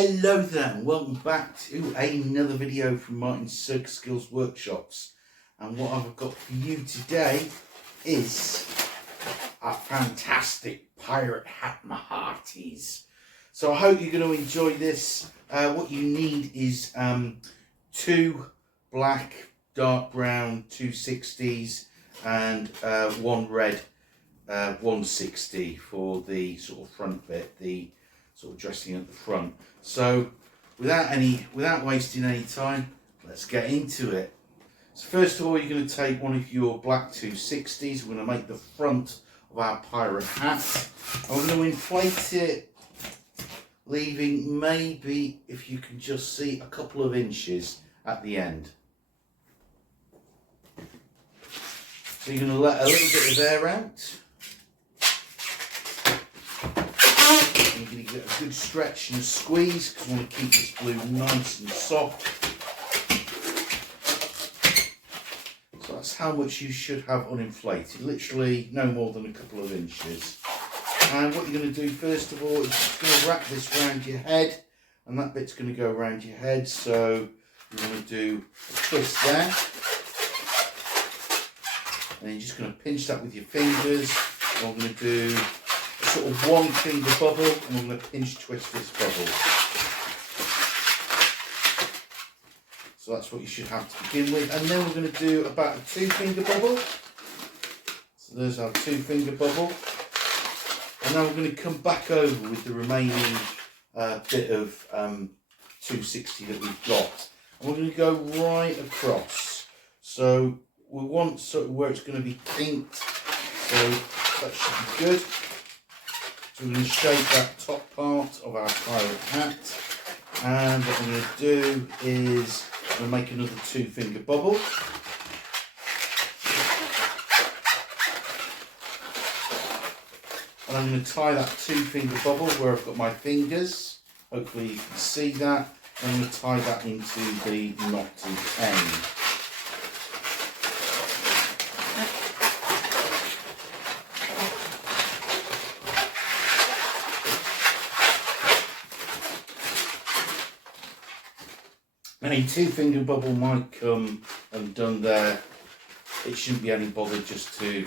Hello there and welcome back to another video from Martin's Circus Skills Workshops. And what I've got for you today is a fantastic pirate hat Mahatis. So I hope you're going to enjoy this. What you need is two black, dark brown 260s and one red 160 for the sort of front bit, the sort of dressing at the front. So without wasting any time, let's get into it. So first of all, you're going to take one of your black 260s. We're going to make the front of our pirate hat, and we're going to inflate it, leaving maybe, if you can just see, a couple of inches at the end. So you're going to let a little bit of air out. You're going to get a good stretch and a squeeze because we want to keep this glue nice and soft. So that's how much you should have uninflated, literally no more than a couple of inches. And what you're going to do first of all is just going to wrap this around your head, and that bit's going to go around your head. So you're going to do a twist there, and you're just going to pinch that with your fingers. And we're going to do sort of one finger bubble, and I'm going to pinch twist this bubble. So that's what you should have to begin with, and then we're going to do about a 2-finger bubble. So there's our 2-finger bubble, and now we're going to come back over with the remaining bit of 260 that we've got, and we're going to go right across. So we want sort of where it's going to be kinked, so that should be good. So we're going to shape that top part of our pirate hat, and what I'm going to do is I'm going to make another 2-finger bubble. And I'm going to tie that 2-finger bubble where I've got my fingers. Hopefully you can see that. I'm going to tie that into the knotted end. Any 2-finger bubble might come undone there. It shouldn't be any bother just to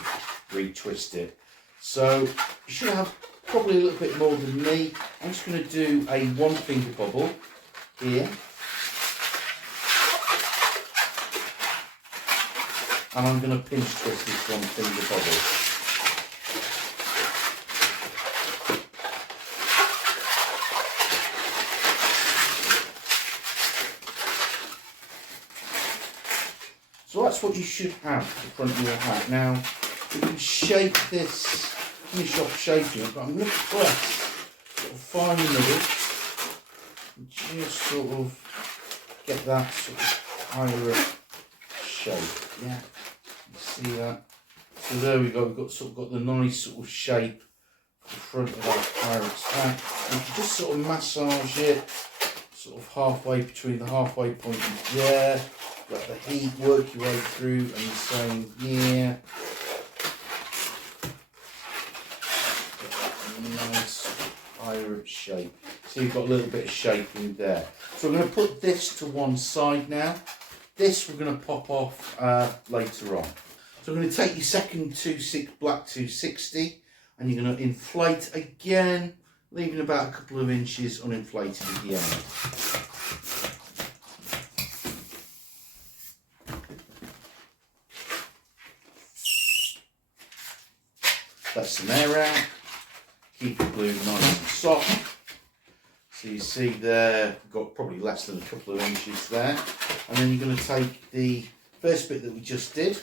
retwist it. So you should have probably a little bit more than me. I'm just going to do a 1-finger bubble here. And I'm going to pinch twist this 1-finger bubble. So that's what you should have at the front of your hat. Now, you can shape this, finish off shaping it, but I'm going to press sort of fine in the middle, and just sort of get that sort of pirate shape. Yeah, you see that? So there we go. We've got the nice sort of shape for the front of our pirate's hat. And you can just sort of massage it, sort of halfway between the halfway point and there. Let the heat work your way through, and the same here. Nice pirate shape. So you've got a little bit of shaping there. So we're going to put this to one side now. This we're going to pop off later on. So I'm going to take your second black 260, and you're going to inflate again, leaving about a couple of inches uninflated at the end. Let some air out, keep the glue nice and soft. So you see there, we've got probably less than a couple of inches there. And then you're going to take the first bit that we just did.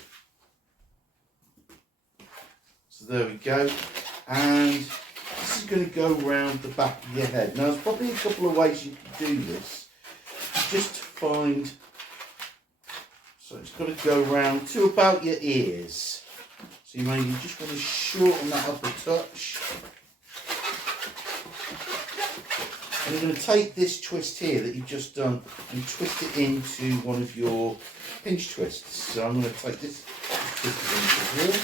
So there we go. And this is going to go around the back of your head. Now there's probably a couple of ways you can do this. Just find, so it's got to go around to about your ears. So you maybe just want to shorten that up a touch. And you're going to take this twist here that you've just done and twist it into one of your pinch twists. So I'm going to take this, twist it into here.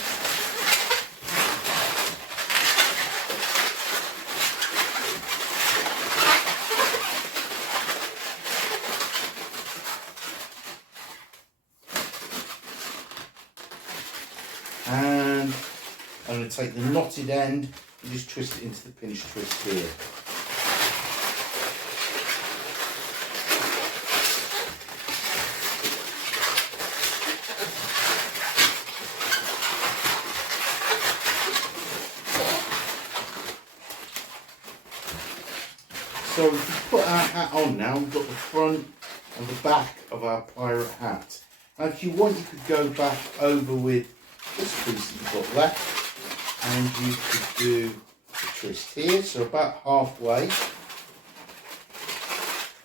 And I'm going to take the knotted end and just twist it into the pinch twist here. So if we put our hat on now, we've got the front and the back of our pirate hat. Now if you want, you could go back over with this piece that you've got left, and you could do the twist here, so about halfway.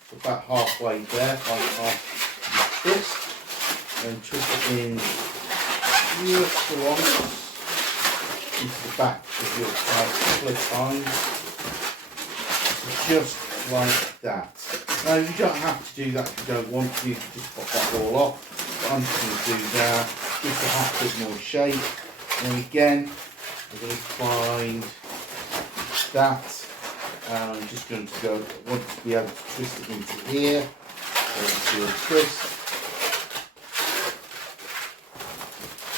So about halfway there, find half the twist, and twist it in just along into the back of your split times. Just like that. Now you don't have to do that if you don't want to, you can just pop that all off. But I'm just going to do that, give the hat a bit more shape. And then again, I'm going to find that. And I'm just going to go, I want to be able to twist it into here. So you see a twist.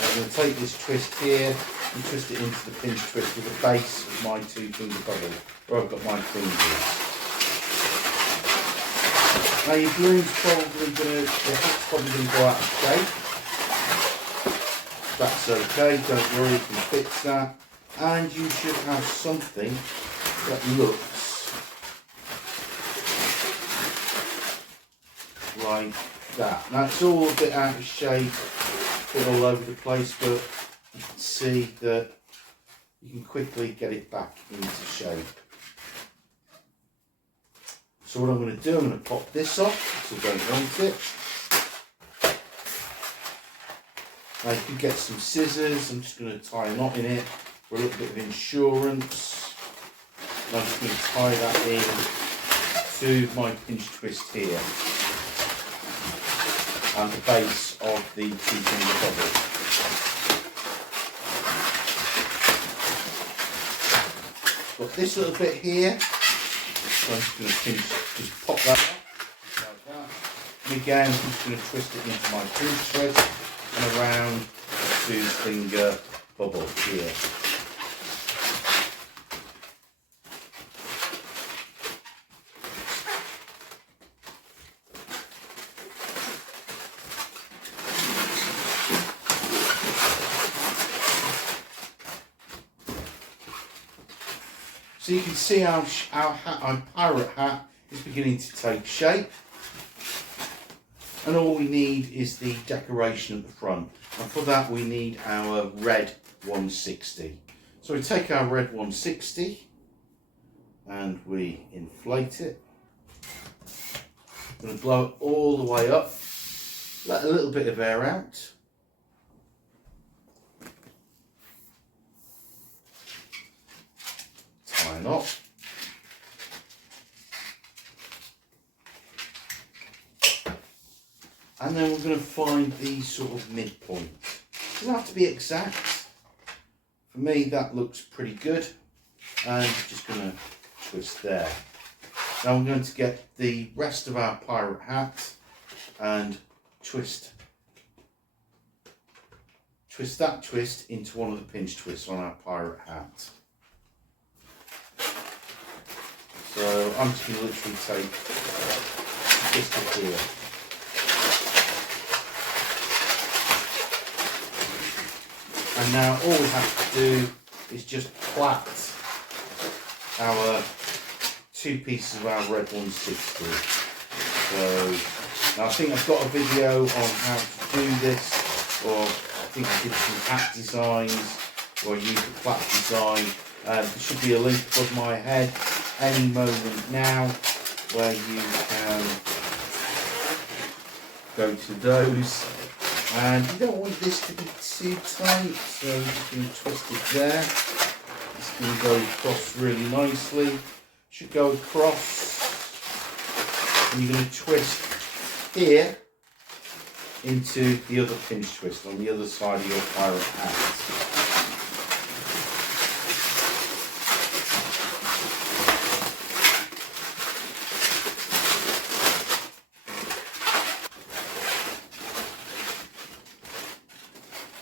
I'm going to take this twist here and twist it into the pinch twist with the base of my 2-finger bubble, where I've got my fingers. Now your balloon's probably going to, the hat's probably going to go out of shape. That's okay, don't worry, you can fix that. And you should have something that looks like that. Now it's all a bit out of shape, a bit all over the place, but you can see that you can quickly get it back into shape. So what I'm going to do, I'm going to pop this off, because I don't want it. Now you can get some scissors, I'm just going to tie a knot in it for a little bit of insurance. And I'm just going to tie that in to my pinch twist here. And the base of the 2-finger bubble. Got this little bit here, so I'm just going to just pop that up like that. And again, I'm just going to twist it into my pinch twist and around the 2-finger bubble here. So you can see our pirate hat is beginning to take shape, and all we need is the decoration at the front, and for that we need our red 160. So we take our red 160 and we inflate it. I'm going to blow it all the way up, let a little bit of air out. Knot. And then we're going to find the sort of midpoint. It doesn't have to be exact. For me that looks pretty good. And just going to twist there. Now I'm going to get the rest of our pirate hat and twist that twist into one of the pinch twists on our pirate hat. So I'm just going to literally take just a here. And now all we have to do is just plait our 2 pieces of our red 160. So now I think I've got a video on how to do this, or I think I did some hat designs, or use the plait design. There should be a link above my head any moment now where you can go to those. And you don't want this to be too tight, so you can twist it there. It's going to go across really nicely. Should go across, and you're going to twist here into the other pinch twist on the other side of your pirate hat.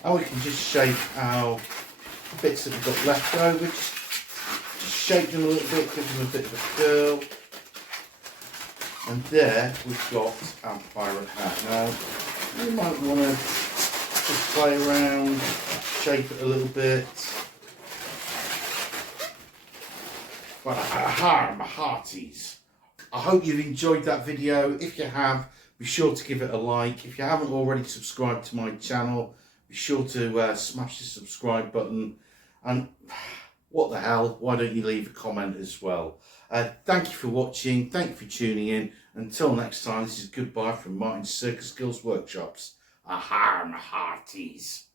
and we can just shape our bits that we've got left over. Just shape them a little bit, give them a bit of a curl. And there we've got our pirate hat. Now, you might want to just play around, shape it a little bit. But aha, my hearties. I hope you've enjoyed that video. If you have, be sure to give it a like. If you haven't already subscribed to my channel, be sure to smash the subscribe button. And what the hell, why don't you leave a comment as well? Thank you for watching. Thank you for tuning in. Until next time, this is goodbye from Martin's Circus Skills Workshops. Aha, my hearties.